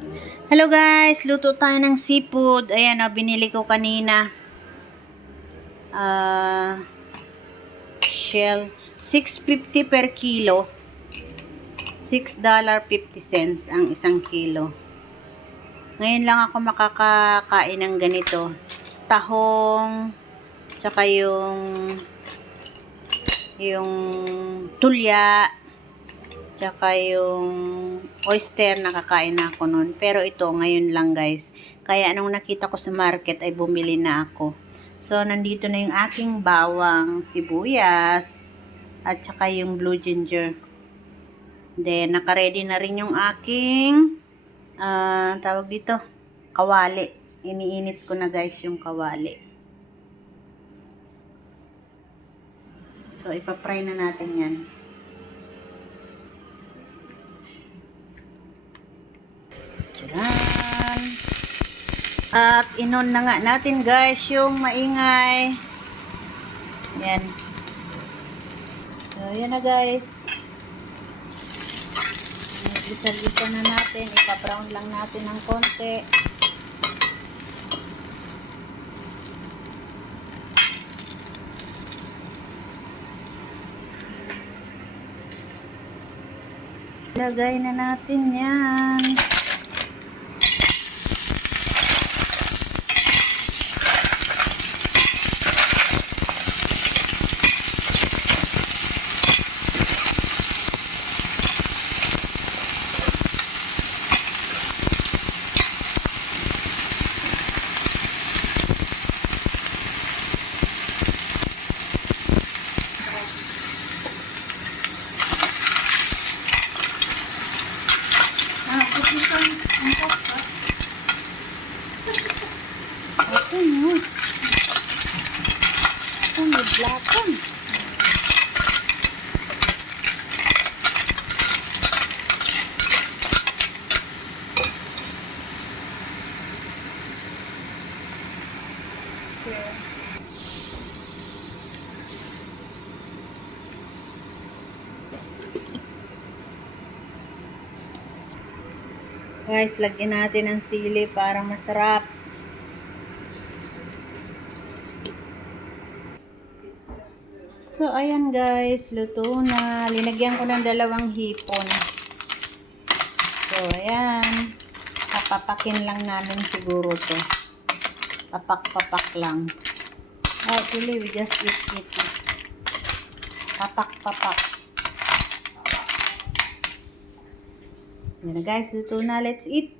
Hello guys, luto tayo ng seafood. Ayan binili ko kanina. Shell, $6.50 per kilo. $6.50 ang isang kilo. Ngayon lang ako makakakain ng ganito. Tahong, tsaka yung tulya, tsaka yung oyster, nakakain na ako nun. Pero ito, ngayon lang guys. Kaya anong nakita ko sa market ay bumili na ako. So, nandito na yung aking bawang sibuyas at tsaka yung blue ginger. Then, nakaredy na rin yung aking tawag dito, kawali. Iniinit ko na guys yung kawali. So, ipapry na natin yan. Tcharan! At inon na nga natin guys yung maingay. Yan. So, yan na guys. Gisa-gisa na natin. Ipa-brown lang natin ng konti. Lagay na natin yan. Ito nyo. Ito may blakan. Guys, lagyan natin ng sili para masarap. So, ayan guys, luto na. Linagyan ko ng 2 hipon. So, ayan. Papapakin lang namin siguro to. Papak-papak lang. Actually, we just eat it. Papak-papak. Yan na guys, luto na. Let's eat.